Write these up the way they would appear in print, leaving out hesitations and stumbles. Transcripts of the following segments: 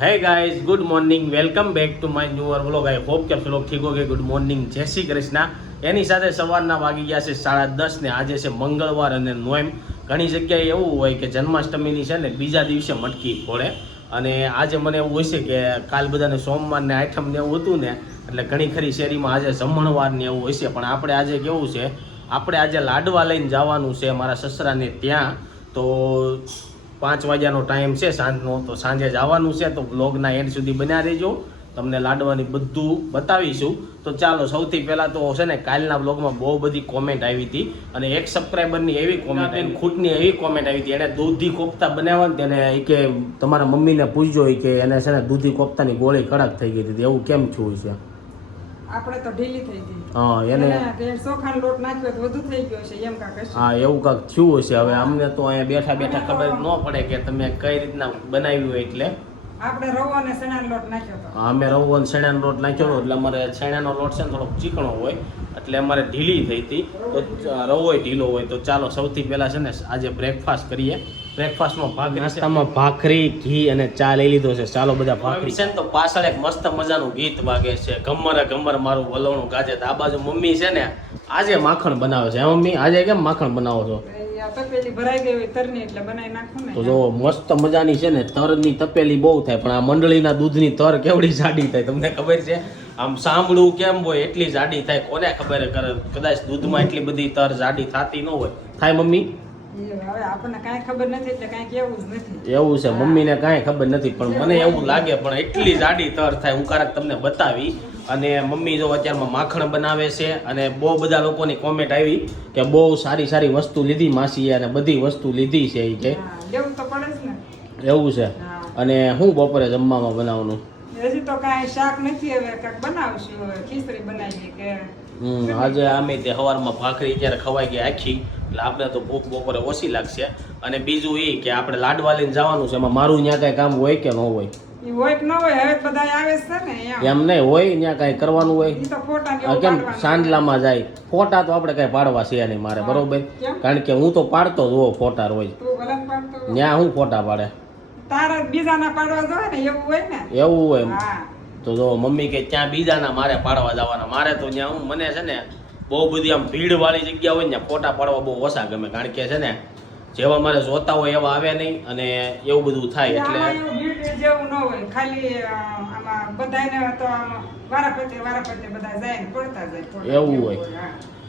है guys, good morning, welcome back to my new vlog. I hope કે આપ લોકો ઠીક હો કે ગુડ મોર્નિંગ, જય શ્રી કૃષ્ણ। એની સાથે સવારના વાગી ગયા છે 10:30 ને આજે છે મંગળવાર અને નોએમ। ઘણી જગ્યાએ એવું હોય કે જન્માષ્ટમીની છે ને બીજા દિવસે મટકી ફોડે અને આજે મને એવું હોય છે કે કાલ બધાને સોમવાર ને આઠમ ને એવું હતું ને એટલે ઘણી ખરી શેરીમાં આજે જમણવાર ને એવું હોય છે। પણ આપણે આજે કેવું છે, આપણે આજે લાડવા લઈને જવાનું છે મારા સસરાને ત્યાં। તો 5 વાગ્યાનો ટાઈમ છે સાંજનો, તો સાંજે જવાનું છે। તો બ્લોગના એન્ડ સુધી બન્યા રહેજો, તમને લાડવાની બધું બતાવીશું। તો ચાલો, સૌથી પહેલાં તો છે ને કાલના બ્લોગમાં બહુ બધી કોમેન્ટ આવી હતી અને એક સબસ્ક્રાઈબરની એવી કોમેન્ટ આવી, ખૂટની એવી કોમેન્ટ આવી હતી, એને દૂધી કોફતા બનાવવા તેને એ કે તમારા મમ્મીને પૂછજો કે એને છે ને દૂધી કોફતાની ગોળી કડક થઈ ગઈ હતી, એવું કેમ થયું છે? આપણે તો ઢીલી થઈ ગઈ। હા, એને ચોખાનો લોટ નાખ્યો તો વધુ થઈ ગયો છે એમ કાક હશે। હા, એવું કાંક થયું હશે। હવે અમને તો અહીંયા બેઠા બેઠા ખબર ન પડે કે તમે કઈ રીતના બનાવ્યું હોય, એટલે આપણે રવો અને ચણાનો લોટ નાખ્યો તો। હા, અમે રવો અને ચણાનો લોટ નાખ્યો હતો એટલે અમારે ચણાનો લોટ છે ને થોડોક ચીકણો હોય એટલે અમારે ઢીલી થઈ હતી, તો રવો ઢીલો હોય। તો ચાલો, સૌથી પહેલા છે ને આજે બ્રેકફાસ્ટ કરીએ। બ્રેકફાસ્ટમાં ભાખરી, નાસ્તામાં ભાખરી, ઘી અને ચા લઈ લીધો છે। ચાલો બધા ભાખરી છે ને તો પાછળ એક મસ્ત મજાનું ગીત વાગે છે, ઘમરે ઘમર મારું વલોણું ગાજે। તો આ બાજુ મમ્મી છે ને આજે માખણ બનાવે છે। હે મમ્મી, આજે કેમ માખણ બનાવો છો? તપેલી ભરાઈ ગઈ હોય તરની એટલે બનાવી નાખું ને। તો જો મસ્ત મજાની છે ને તરની તપેલી બહુ થાય, પણ આ મંડળીના દૂધની તર કેવડી જાડી થાય તમને ખબર છે? આમ સાંભળું કેમ હોય એટલી જાડી થાય, કોને ખબર કરે? કદાચ દૂધમાં એટલી બધી તર જાડી થતી ન હોય, થાય મમ્મી? હવે આપણને કાંઈ ખબર નથી એટલે કાંઈ કેવું જ નથી। એવું છે, મમ્મીને કાંઈ ખબર નથી પણ મને એવું લાગે, પણ એટલી જાડી તર થાય। હું ક્યારેક તમને બતાવી। અને મમ્મી જો અત્યારમાં માખણ બનાવે છે અને બહુ બધા લોકોની કોમેન્ટ આવી કે બહુ સારી સારી વસ્તુ લીધી માસીએ અને બધી વસ્તુ લીધી છે એ કે લેવું તો પડે જ ને। એવું છે। અને હું બપોરે જમવામાં બનાવવાનું? હજી તો કાંઈ શાક નથી, હવે કાંઈક બનાવશું, હવે ખીચડી બનાવીએ કે આજે અમે તે સવારમાં ભાખરી ત્યારે ખવાઈ ગઈ આખી, એટલે આપણે તો ભૂખ બપોરે ઓછી લાગશે। અને બીજું એ કે આપણે લાડવા લઈને જવાનું છે, એમાં મારું ત્યાં કાંઈ કામ હોય કે ન હોય? ઈ હોય કે ન હોય, હવે બધા આવે છે ને એમ નહીં હોય, ત્યાં કાંઈ કરવાનું હોય? ઈ તો ફોટા કેમ સાંડલામાં જાય? ફોટા તો આપણે કાંઈ પાડવા છે નહીં મારે, બરોબર? કારણ કે હું તો પાડતો જ હોઉં ફોટા રોજ, તું ગલત પાડતો ત્યાં હું ફોટા પાડે? તારા બીજાના પાડવા જોઈએ ને, એવું હોય ને? એવું હોય? હા, તો જો મમ્મી કે ત્યાં બીજાના મારે પાડવા જવાના, મારે તો ત્યાં હું, મને છે ને બહુ બધી આમ ભીડ વાળી જગ્યા હોય ને ફોટા પાડવા બહુ ઓછા ગમે, કારણ કે છે ને જેવા મારે જોતા હોય એવા આવે નહીં અને એવું બધું થાય એટલે જેવું ન હોય, ખાલી આમાં બધાને તો વારાફરતે બધા જાય ને પડતા જાય, એવું હોય।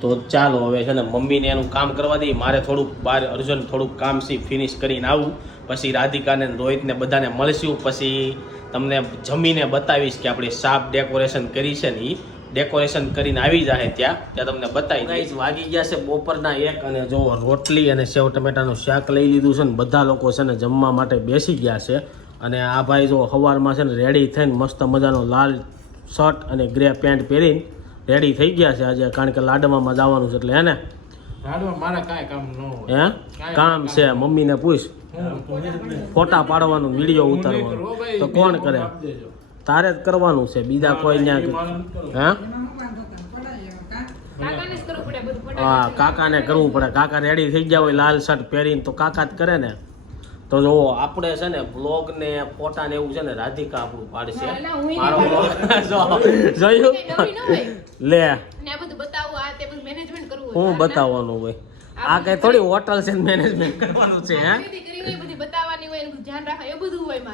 તો ચાલો, હવે છે ને મમ્મીને એનું કામ કરવા દઈએ, મારે થોડુંક બહાર અર્જન્ટ થોડુંક કામ છે ફિનિશ કરીને આવું, પછી રાધિકાને રોહિતને બધાને મળશું, પછી તમને જમીને બતાવીશ કે આપણે સાપ ડેકોરેશન કરી છે ને એ ડેકોરેશન કરીને આવી જાય ત્યાં તમને બતાવી દઈશ। વાગી ગયા છે બપોરના 1 અને જો રોટલી અને સેવ ટમેટાનું શાક લઈ લીધું છે ને બધા લોકો છે ને જમવા માટે બેસી ગયા છે। અને આ ભાઈ જો સવારમાં છે ને રેડી થઈને મસ્ત મજાનો લાલ શર્ટ અને ગ્રે પેન્ટ પહેરીને રેડી થઈ ગયા છે આજે, કારણ કે લાડવામાં જવાનું છે એટલે હે ને? મારા કાંઈ કામ ન હોય। હે કામ છે? મમ્મીને પૂછ, ફોટા પાડવાનું, વિડીયો ઉતારવાનું તો કોણ કરે? તારે જ કરવાનું છે, બીજા કોઈ ત્યાં? હા, હા, કાકાને કરવું પડે। કાકા રેડી થઈ ગયા હોય લાલ શર્ટ પહેરીને તો કાકા જ કરે ને। તો જો આપણે છે ને બ્લોગ ને ફોટા ને એવું છે ને રાધિકા આપણું પાડશે, મારો બ્લોગ જોયું લે હું બતાવવાનું હોય? આ કઈ થોડી હોટલ છે મેનેજમેન્ટ કરવાનું છે? હે,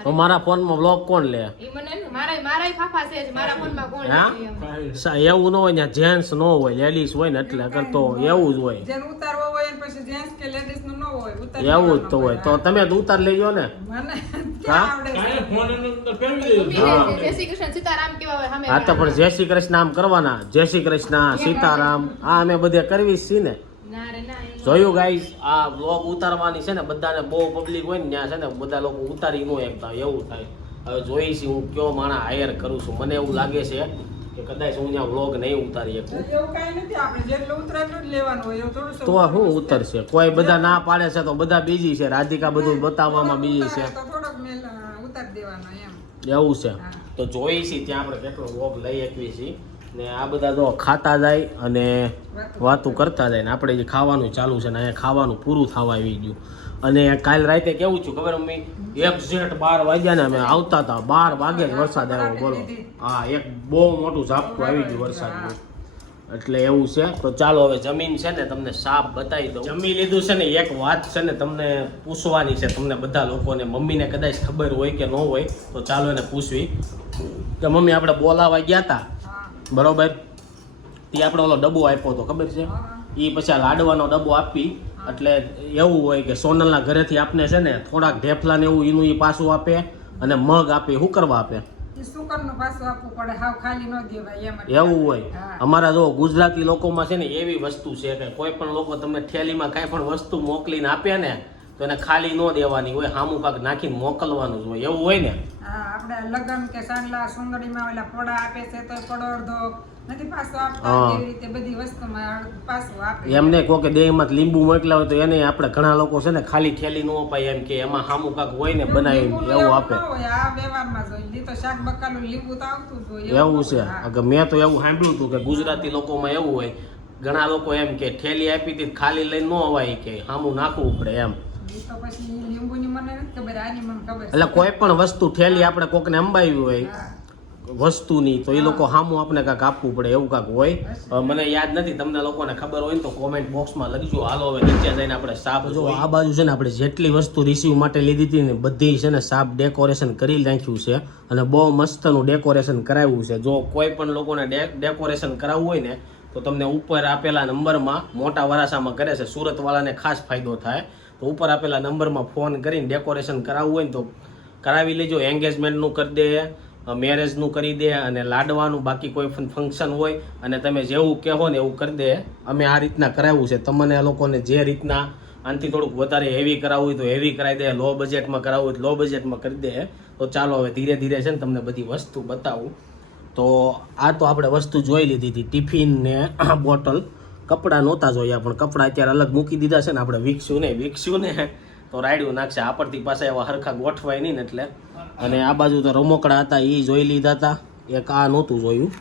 તો મારા ફોનમાં બ્લોગ કોણ લે? એવું ન હોય ને, જેન્ટ્સ ન હોય, લેડીઝ હોય ને એટલે કરતો એવું જ હોય, ઉતારવો હોય પછી જેન્ટ્સ કે લેડીઝ નું ન હોય, એવું જ તો હોય। તો તમે તો ઉતાર લેજો ને। હા, તો પણ જય શ્રી કૃષ્ણ આમ કરવાના, જય શ્રી કૃષ્ણ, સીતારામ, આ અમે બધે કરવી જ છીએ ને। જોયું ગાઈસ, આ બ્લોગ ઉતારવાની છે ને બધાને બહુ પબ્લિક હોય ને ત્યાં છે ને બધા લોકો ઉતારી ન એકતા એવું થાય। હવે જોઈશ હું કયો માણા હાયર કરું છું, મને એવું લાગે છે કે કદાચ હું ત્યાં બ્લોગ નહીં ઉતારી શકું। એવું કાંઈ નથી, આપણે જેટલું ઉતરાયેલું જ લેવાનું હોય, એવું થોડું તો શું ઉતરશે? કોઈ બધા ના પાડે છે તો બધા બીજી છે, રાધિકા બધું બતાવવામાં બીજી છે, તો થોડોક ઉતારી દેવાનો એમ, એવું છે। તો જોઈશી ત્યાં આપણે કેટલો બ્લોગ લઈ શકીએ છીએ ને આ બધા જો ખાતા જાય અને વાતું કરતા જાય ને આપણે જે ખાવાનું ચાલુ છે ને અહીંયા ખાવાનું પૂરું થવા આવી ગયું. અને કાલ રાતે કેવું છું ખબર મમ્મી, 12 વાગ્યા ને અમે આવતા હતા, 12 વાગે જ વરસાદ આવ્યો. બોલો, હા, એક બહુ મોટું ઝાપટું આવી ગયું વરસાદનું. એટલે એવું છે. તો ચાલો હવે જમીન છે ને તમને સાપ બતાવી દઉં. જમી લીધું છે ને, એક વાત છે ને તમને પૂછવાની છે, તમને બધા લોકોને. મમ્મીને કદાચ ખબર હોય કે ન હોય તો ચાલો એને પૂછવી કે મમ્મી આપણે બોલાવા ગયા હતા બરોબર, તે આપણે ઓલો ડબ્બો આપ્યો હતો ખબર છે, એ પછી આ લાડવાનો ડબ્બો આપી. એટલે એવું હોય કે સોનલના ઘરેથી આપને છે ને થોડાક ઢેફલા ને એવું એનું એ પાછું આપે અને મગ આપે. શું કરવા આપે? એવું હોય. અમારા જો ગુજરાતી લોકોમાં છે ને એવી વસ્તુ છે કે કોઈ પણ લોકો તમને થેલીમાં કાંઈ પણ વસ્તુ મોકલીને આપે ને તો એને ખાલી ન દેવાની હોય, હામું કાક નાખીને મોકલવાનું જ હોય. એવું હોય ને? આપણે લગન કે સાંડલા સુંદડીમાં ઓલા પોડા આપે છે તો પોડો અડધો નથી પાછો આપતા, એવી રીતે બધી વસ્તુમાં પાછું આપે. એમને કહો કે દેહમાં લીંબુ મોકલા હોય તો એને આપણે ઘણા લોકો છે ને ખાલી થેલી ન અપાય, એમ કે એમાં હામું કાક હોય ને બનાવી એવું આપે. આ વ્યવહારમાં જોઈ તો શાક બકાલું લીંબુ તો આવતું જ હોય. એવું છે. મેં તો એવું સાંભળ્યું હતું કે ગુજરાતી લોકોમાં એવું હોય, ઘણા લોકો એમ કે થેલી આપી હતી ખાલી લઈને ન અવાય, કે હામું નાખવું પડે એમ. એટલે કોઈ પણ વસ્તુ થેલી આપણે કોકને અંબાવી હોય વસ્તુની તો એ લોકો હામું આપણે કાંક આપવું પડે, એવું કાંક હોય. મને યાદ નથી, તમને લોકોને ખબર હોય ને તો કોમેન્ટ બોક્સમાં લખજો. હાલો હવે નીચે જઈને આપણે સાપ જો આ બાજુ છે ને આપણે જેટલી વસ્તુ રિસીવ માટે લીધી હતી ને બધી છે ને સાપ ડેકોરેશન કરી નાખ્યું છે અને બહુ મસ્તનું ડેકોરેશન કરાવ્યું છે. જો કોઈ પણ લોકોને ડેકોરેશન કરાવવું હોય ને તો તમને ઉપર આપેલા નંબરમાં, મોટા વરાસામાં કરે છે, સુરતવાળાને ખાસ ફાયદો થાય. તો ઉપર આપેલા નંબરમાં ફોન કરીને ડેકોરેશન કરાવવું હોય ને તો કરાવી લેજો. એન્ગેજમેન્ટનું કરી દે, મેરેજનું કરી દે અને લાડવાનું, બાકી કોઈ ફંક્શન હોય અને તમે જેવું કહેવો ને એવું કરી દે. અમે આ રીતના કરાવ્યું છે. તમને લોકોને જે રીતના આનાથી થોડુંક વધારે હેવી કરાવવું હોય તો હેવી કરાવી દે, લો બજેટમાં કરાવવું હોય તો લો બજેટમાં કરી દે. તો ચાલો હવે ધીરે ધીરે છે ને તમને બધી વસ્તુ બતાવું. તો આ તો આપણે વસ્તુ જોઈ લીધી હતી, ટિફિન ને બોટલ. કપડાં નહોતા જોયા પણ કપડાં અત્યારે અલગ મૂકી દીધા છે ને. આપણે વિકસ્યું ને તો રાયડું નાખશે આપણથી પાસે એવા હરખા ગોઠવાય નહીં ને એટલે. અને આ બાજુ તો રમકડા હતા એ જોઈ લીધા હતા. એક આ નહોતું જોયું,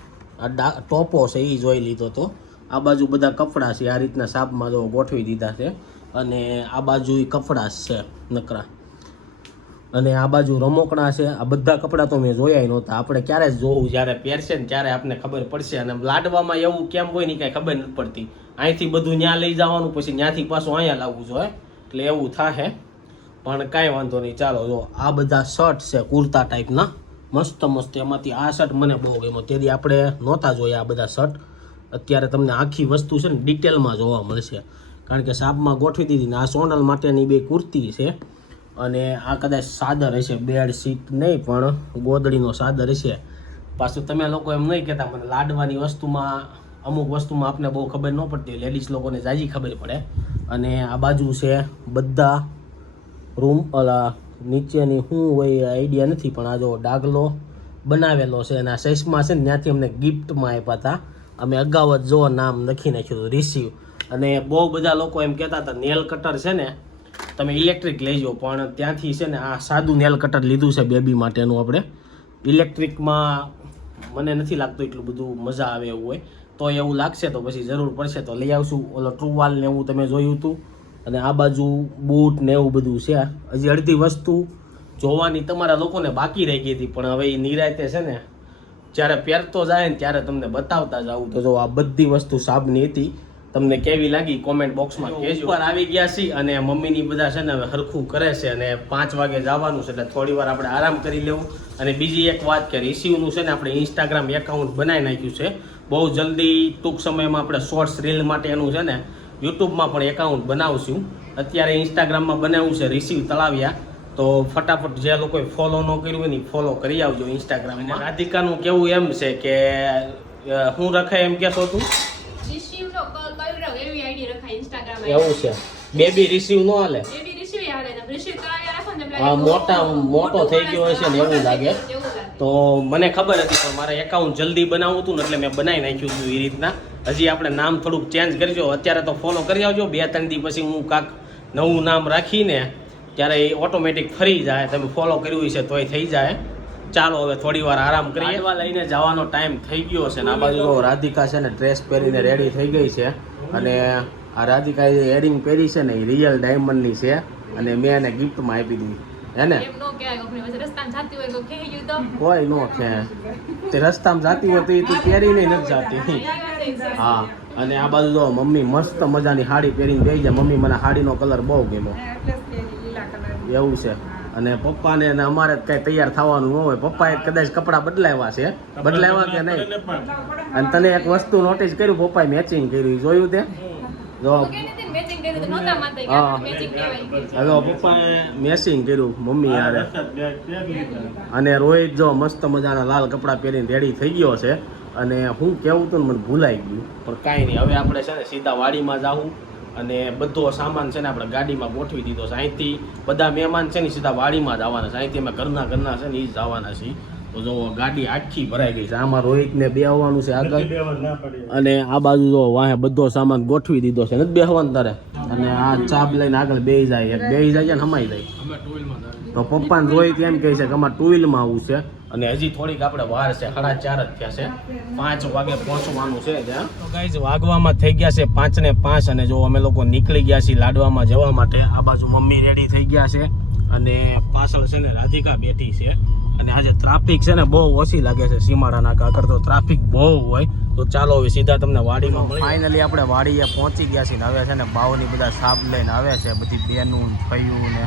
આ ટોપો છે એ જોઈ લીધો તો. આ બાજુ બધા કપડાં છે આ રીતના સાપમાં જો ગોઠવી દીધા છે. અને આ બાજુ કપડાં છે નકરા, અને આ બાજુ રમકડા છે. આ બધા કપડાં તો મેં જોયા નહોતા. આપણે ક્યારે જ જોવું, જ્યારે પહેરશે ને ત્યારે આપણને ખબર પડશે. અને લાડવામાં એવું કેમ હોય ને કાંઈ ખબર નથી પડતી. અહીંથી બધું ત્યાં લઈ જવાનું, પછી ત્યાંથી પાછું અહીંયા લાવવું જોઈએ, એટલે એવું થાય. પણ કાંઈ વાંધો નહીં. ચાલો જો આ બધા શર્ટ છે કુર્તા ટાઈપના, મસ્ત મસ્ત. એમાંથી આ શર્ટ મને બહુ ગમ્યો. તેથી આપણે નહોતા જોયા આ બધા શર્ટ. અત્યારે તમને આખી વસ્તુ છે ને ડિટેલમાં જોવા મળશે, કારણ કે સાપમાં ગોઠવી દીધી ને. આ સોનલ માટેની બે કુર્તી છે અને આ કદાચ સાદર હશે, બેડશીટ નહીં પણ ગોદડીનો સાદર હશે. પાછું તમે લોકો એમ નહીં કહેતા મને લાડવાની વસ્તુમાં અમુક વસ્તુમાં આપને બહુ ખબર ન પડતી, લેડીઝ લોકોને જાજી ખબર પડે. અને આ બાજુ છે બધા રૂમ, ઓલા નીચેની શું હોય આઈડિયા નથી, પણ આ જો ડાગલો બનાવેલો છે. અને આ સૈસમાં છે ને ત્યાંથી અમને ગિફ્ટમાં આપ્યા હતા. અમે અગાઉ જ જો નામ લખી નાખ્યું હતું, રિસીવ. અને બહુ બધા લોકો એમ કહેતા હતા નેલ કટર છે ને તમે ઇલેક્ટ્રિક લેજો, પણ ત્યાંથી છે ને આ સાદું નેલ કટર લીધું છે બેબી માટેનું. આપણે ઇલેક્ટ્રિકમાં મને નથી લાગતું એટલું બધું મજા આવે એવું હોય. તો એવું લાગશે તો પછી જરૂર પડશે તો લઈ આવશું. ઓલો ટ્રુવાલ ને એવું તમે જોયું હતું. અને આ બાજુ બૂટ ને એવું બધું છે. હજી અડધી વસ્તુ જોવાની તમારા લોકોને બાકી રહી ગઈ હતી, પણ હવે એ નિરાયતે છે ને જ્યારે પહેરતો જાય ને ત્યારે તમને બતાવતા જાવું. તો જો આ બધી વસ્તુ સાબની હતી. તમને કેવી લાગી કોમેન્ટ બોક્સમાં કહેજો. ઉપર આવી ગયા છીએ અને મમ્મીની બધા છે ને હવે હરખું કરે છે અને 5 વાગે જવાનું છે, એટલે થોડી વાર આપણે આરામ કરી લેવું. અને બીજી એક વાત કે રિસીવનું છે ને આપણે ઇન્સ્ટાગ્રામ એકાઉન્ટ બનાવી નાખ્યું છે. બહુ જલ્દી ટૂંક સમયમાં આપણે શોર્ટ્સ રીલ માટે એનું છે ને યુટ્યુબમાં પણ એકાઉન્ટ બનાવશું. અત્યારે ઇન્સ્ટાગ્રામમાં બનાવ્યું છે રિસીવ તળાવ્યા. તો ફટાફટ જે લોકોએ ફોલો ન કર્યું હોય ને ફોલો કરી આવજો ઇન્સ્ટાગ્રામમાં. રાધિકાનું કેવું એમ છે કે હું રખાય એમ કહેતો હતું એવું છે. બેબી રિસીવ ન હાલે, મોટો થઈ ગયો હશે ને એવું લાગે. તો મને ખબર હતી પણ મારે એકાઉન્ટ જલ્દી બનાવવું હતું ને એટલે મેં બનાવી નાખ્યું હતું એ રીતના. હજી આપણે નામ થોડુંક ચેન્જ કરજો. અત્યારે તો ફોલો કરી આવજો. 2-3 દી પછી હું કાંક નવું નામ રાખીને ત્યારે એ ઓટોમેટિક ફરી જાય. તમે ફોલો કર્યું છે તોય થઈ જાય. ચાલો હવે થોડી વાર આરામ કરીએ. લાડવા લઈને જવાનો ટાઈમ થઈ ગયો છે ને આ બાજુ તો રાધિકા છે ને ડ્રેસ પહેરીને રેડી થઈ ગઈ છે અને આ રાધિકા જે એરિંગ પહેરી છે ને એ રિયલ ડાયમંડની છે અને મેં એને ગિફ્ટમાં આપી દીધી હે ને કોઈ નો છે તે રસ્તામાં જાતી હોય તો એ તું પહેરીને નથી જાતી. હા અને આ બાજુ જો મમ્મી મસ્ત મજાની સાડી પહેરીને બેસી જાય. મમ્મી મને સાડીનો કલર બહુ ગમ્યો એટલે જ પહેરી લીલા કલરની. એવું છે. અને પપ્પાને અને અમારે કઈ તૈયાર થવાનું ન હોય. પપ્પાએ કદાચ કપડાં બદલાવ્યા છે, બદલાવ્યા કે નહીં? અને તને એક વસ્તુ નોટિસ કર્યું, પપ્પાએ મેચિંગ કર્યું, જોયું તે? જો હા હલો, પપ્પાએ મેચિંગ કર્યું મમ્મી યારે. અને રોહિત જો મસ્ત મજાના લાલ કપડાં પહેરીને રેડી થઈ ગયો છે. અને હું કેવું હતું ને મને ભૂલાઈ ગયું, પણ કાંઈ નહીં. હવે આપણે છે ને સીધા વાડીમાં જાવું અને બધો સામાન છે ને આપણે ગાડીમાં ગોઠવી દીધો છે. અહીંથી બધા મહેમાન છે ને સીધા વાડીમાં જ આવવાના છે. અહીંથી અમે ઘરના છે ને એ જ આવવાના છીએ. તો જો ગાડી આખી ભરાઈ ગઈ છે. આમાં રોહિતને બેહવાનું છે આગળ અને આ બાજુ જો વાહે બધો સામાન ગોઠવી દીધો છે. નથી બેહવાનું તારે? અને આ ચાપ લઈને આગળ બેહી જાય, એક બેહી જાય છે ને હમાઈ જાય. તો પપ્પાને રોહિત એમ કહે છે કે અમારે ટુ વ્હીલમાં આવવું છે અને હજી થોડીક આપણે વાર છે, 4:30 જ થયા છે. 5 વાગે પહોંચવાનું છે ત્યાં. તો ગાઈઝ વાગવામાં થઈ ગયા છે 5:05 અને જો અમે લોકો નીકળી ગયા છીએ લાડવામાં જવા માટે. આ બાજુ મમ્મી રેડી થઈ ગયા છે અને પાછળ છે ને રાધિકા બેઠી છે. અને આજે ટ્રાફિક છે ને બહુ ઓછી લાગે છે. સીમાડા નાકા આગળ તો ટ્રાફિક બહુ હોય. તો ચાલો હવે સીધા તમને વાડીમાં મળીએ. ફાઇનલી આપણે વાડીએ પહોંચી ગયા છીએ. હવે છે ને બાવની બધા સાપ લઈને આવે છે, બધી બેનું ફયું ને.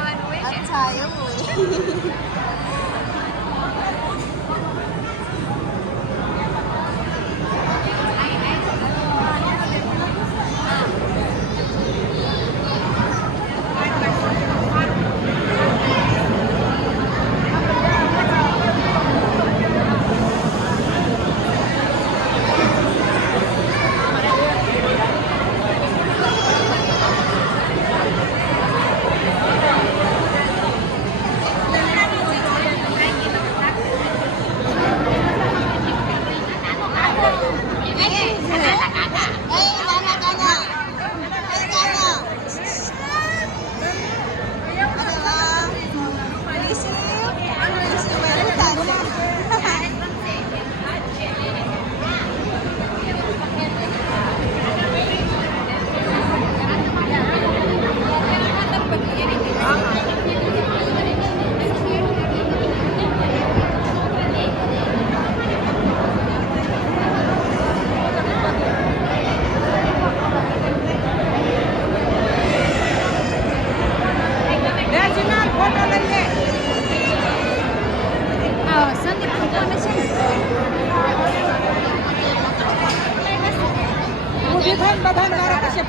જવાનું હોય ને. અચ્છા એવું હોય.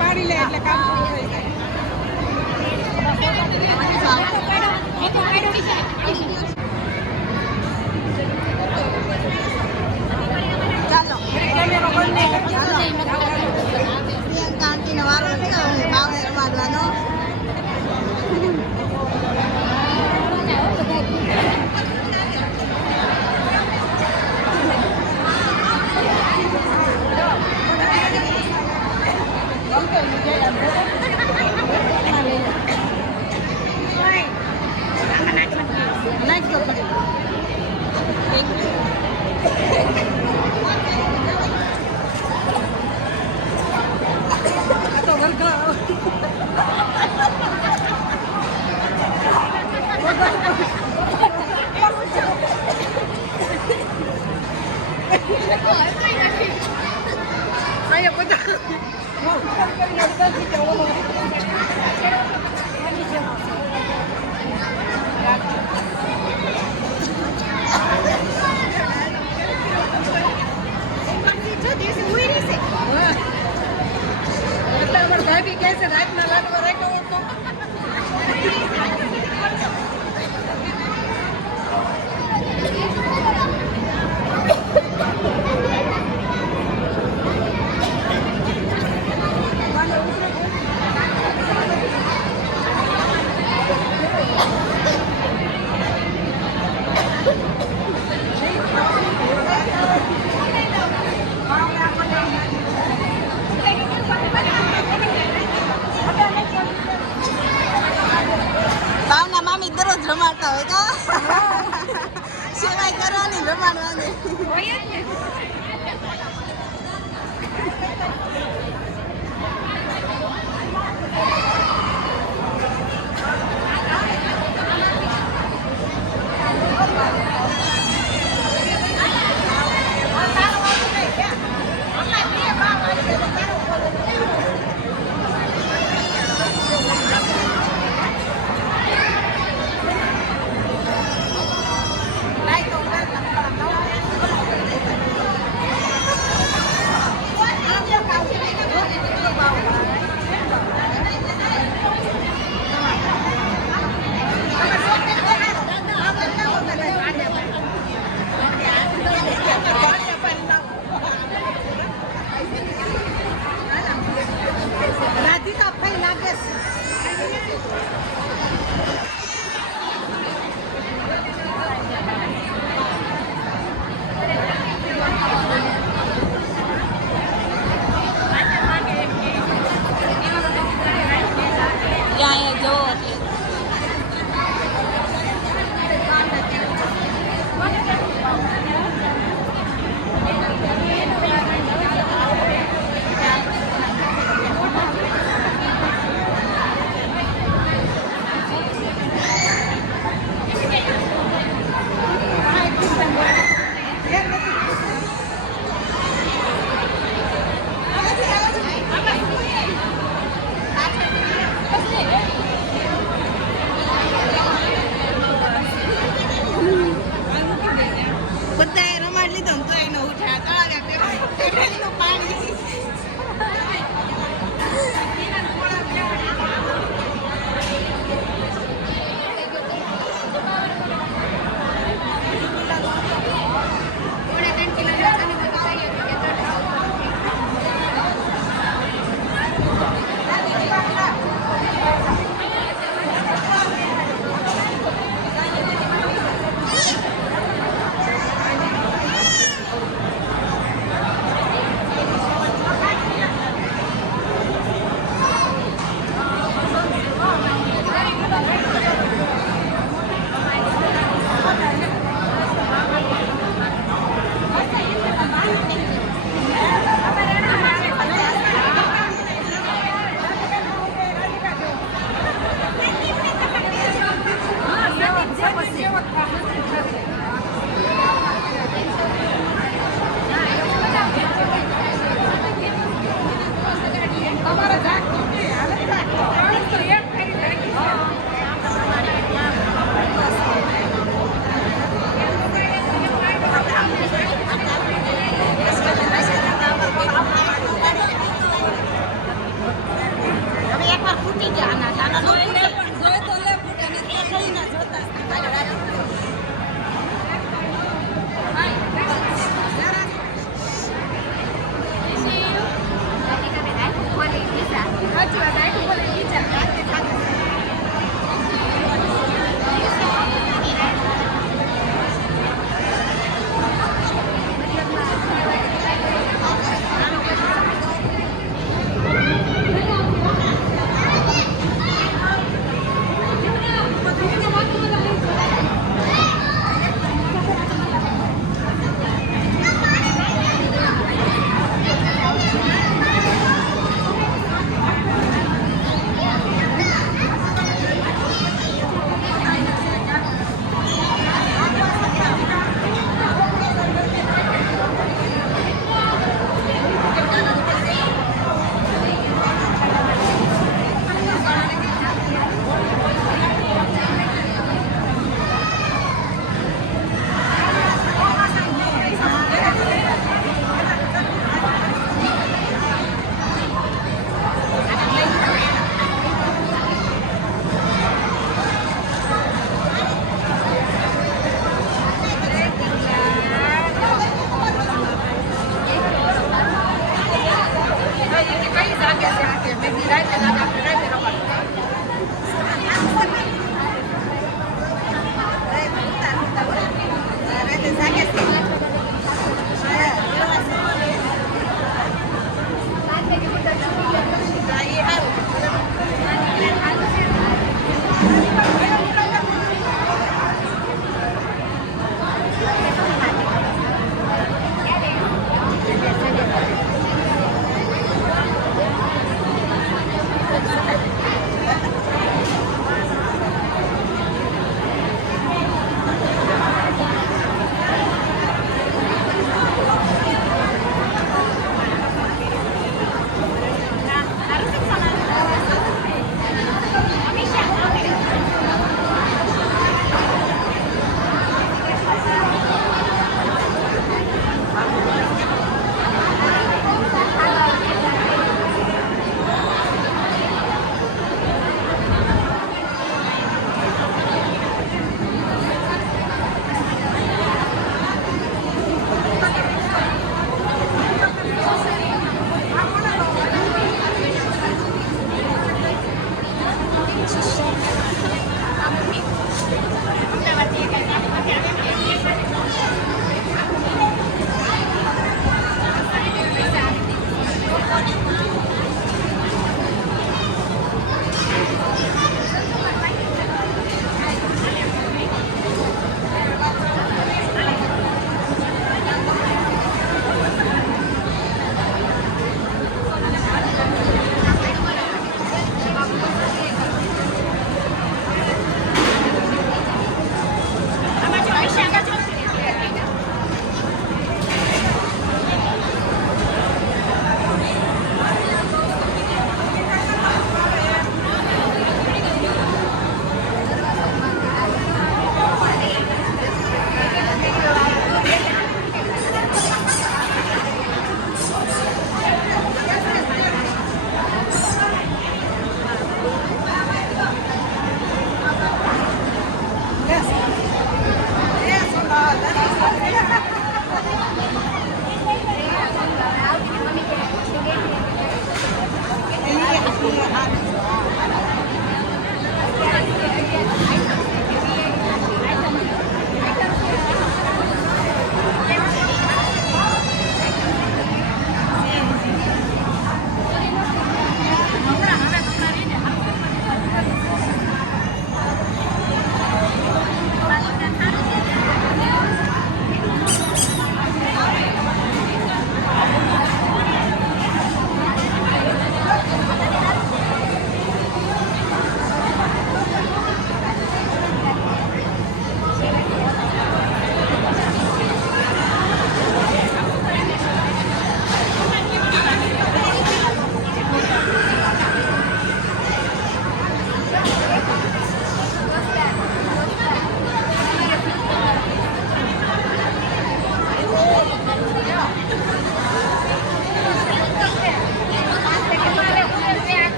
પાડી લે એટલે કામ પૂરું થઈ જાય. ચાલો પ્રિયંકા આંટીનો વારો છે હવે બાવને રમાડવાનો. ભાભી કહે છે રાતના લાડવા રાખ્યો હતો. ભાવના મામી દરરોજ રમાડતા હોય કા સેવાય કરવાની રમાડવાની. હોય જ ને.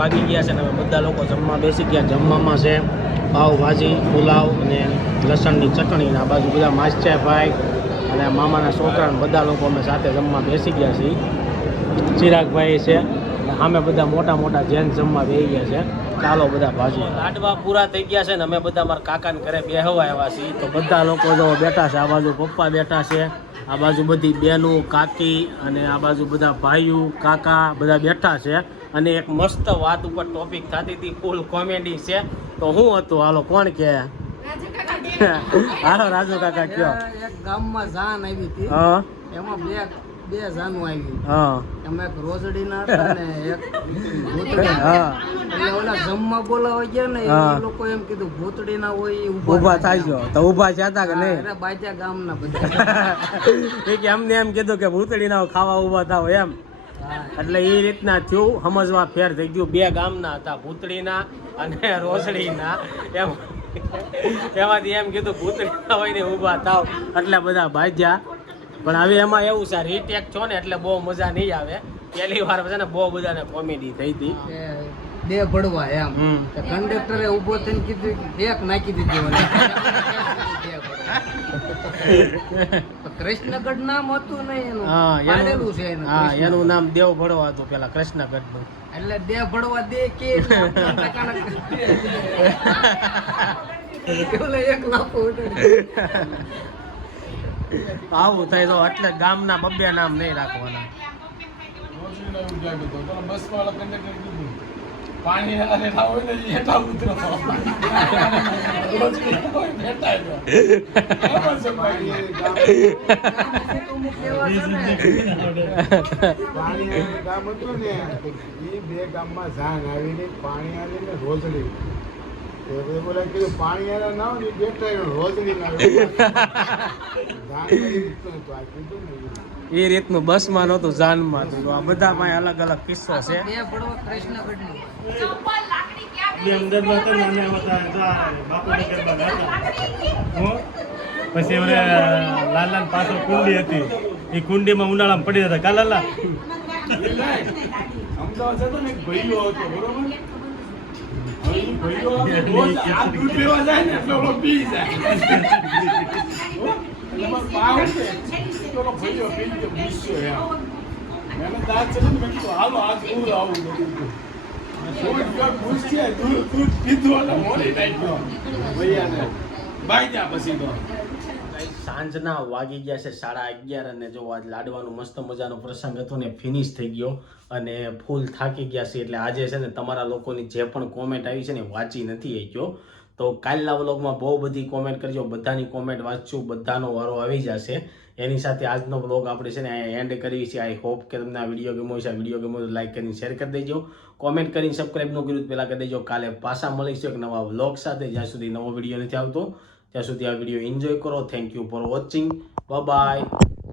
વાગી ગયા છે ને હવે બધા લોકો જમવા બેસી ગયા. જમવામાં છે પાવભાજી, પુલાવ અને લસણની ચટણી. આ બાજુ બધા માસ્ટરભાઈ અને મામાના છોકરા બધા લોકો અમે સાથે જમવા બેસી ગયા છીએ. ચિરાગભાઈ છે સામે બધા મોટા મોટા જેન્ટ્સ જમવા બેસી ગયા છે. ચાલો બધા ભાજી. લાડવા પૂરા થઈ ગયા છે ને અમે બધા મારા કાકાને ઘરે બેહવા આવ્યા છીએ. તો બધા લોકો જો બેઠા છે. આ બાજુ પપ્પા બેઠા છે, આ બાજુ બધી બહેનો, કાકી અને આ બાજુ બધા ભાઈઓ, કાકા બધા બેઠા છે. અને એક મસ્ત વાત ઉપર ટોપિક થતી હતી, ફૂલ કોમેડી છે. તો શું હતું હાલો કોણ કે હાલો રાજુ કાકા કયો. એક ગામમાં જાન આવી હતી, હા એમાં બે જાનો આવી. હા એમાં એક રોજડીના હતા ને એક ભૂતડી. હા એટલે ઓલા જમવા બોલાવા ગયા ને હા. એ લોકો એમ કીધું ભૂતડીના હોય એ ઊભા થાય છો તો ઊભા થયા કે નહીં? અરે બાજા ગામના બધા. એ કે અમને એમ કીધું કે ભૂતળીના ખાવા ઊભા થાવ એમ. એટલે એ રીતના થયું, સમજવા ફેર થઈ ગયું. બે ગામના હતા, ભૂતળીના અને રોસડીના. એમ એમાંથી એમ કીધું ભૂતળીના હોય ને ઊભા થાવ, એટલે બધા ભાજ્યા. પણ હવે એમાં એવું છે રીટેક છો ને એટલે બહુ મજા નહીં આવે. પહેલી વાર છે ને બહુ બધાને કોમેડી થઈ હતી. બે ભડવા એમ કંડક્ટરે ઉભો થઈને કીધું એક નાખી દીધી ઓલે. કૃષ્ણગઢ નામ હતું ને એનું, હા પાડેલું છે એનું. હા એનું નામ દેવ ભડવા હતું પેલા, કૃષ્ણગઢનું. એટલે બે ભડવા દે કે ઓલે એક લાફો ઉડાડી. આવું થાય તો એટલે ગામના બબ્બે નામ નહીં રાખવાના. બસ વાળા કંડક્ટર કીધું પાણી આને ના હોય ને હેઠા ઉતરો રોજ કોઈ બેઠા એમ છે પાણી ગામ હતું ને એ બે ગામમાં જાન આવીને પાણી આવીને રોજડી બોલા કીધું પાણી આલા ના હોય ને બેઠા રોજડી ના એ રીતનું બસમાં નહોતું, જાનમાં હતું. તો આ બધામાં અલગ અલગ કિસ્સો છે. બે ભડવા કૃષ્ણગઢ પછી એમને લાલા પાછળ કુંડી હતી, એ કુંડીમાં ઉનાળામાં પડી હતા. કા લાલા અમદાવાદ હતો ને એક ભાઈઓ હતો બરોબર, ભાઈઓ રોજ આ દૂધ લેવા જાય ને એટલે ઓલો પી જાય. એમાં પાવ છે ઓલો ભાઈઓ પી ગયો ગુસ્સો એમ. મેં દાંત છે ને મેં કીધું હાલો આજ હું આવું દૂધ પીધું અને મોડી નાખ્યો ભૈયાને બાઈ પછી તો. સાંજના વાગી ગયા છે 11:30 અને જો આજ લાડવાનો મસ્ત મજાનો પ્રસંગ હતો ને ફિનિશ થઈ ગયો અને ફૂલ થાકી ગયા છે. એટલે આજે છે ને તમારા લોકોની જે પણ કોમેન્ટ આવી છે ને વાંચી નથી શક્યો. તો કાલના વ્લોગમાં બહુ બધી કોમેન્ટ કરજો, બધાની કોમેન્ટ વાંચશું, બધાનો વારો આવી જશે. એની સાથે આજનો વ્લોગ આપણે છે ને અહીંયા એન્ડ કરીએ છીએ. આઈ હોપ કે તમને આ વિડીયો ગમ્યો છે. આ વિડીયો ગમ્યો તો લાઈક કરીને શેર કરી દેજો, કોમેન્ટ કરીને સબસ્ક્રાઈબ ન કર્યું પહેલાં કરી દેજો. કાલે પાછા મળીશું એક નવા વ્લોગ સાથે. જ્યાં સુધી નવો વિડીયો નથી આવતો ત્યાં સુધી આ વિડીયો એન્જોય કરો. Thank you for watching. Bye bye.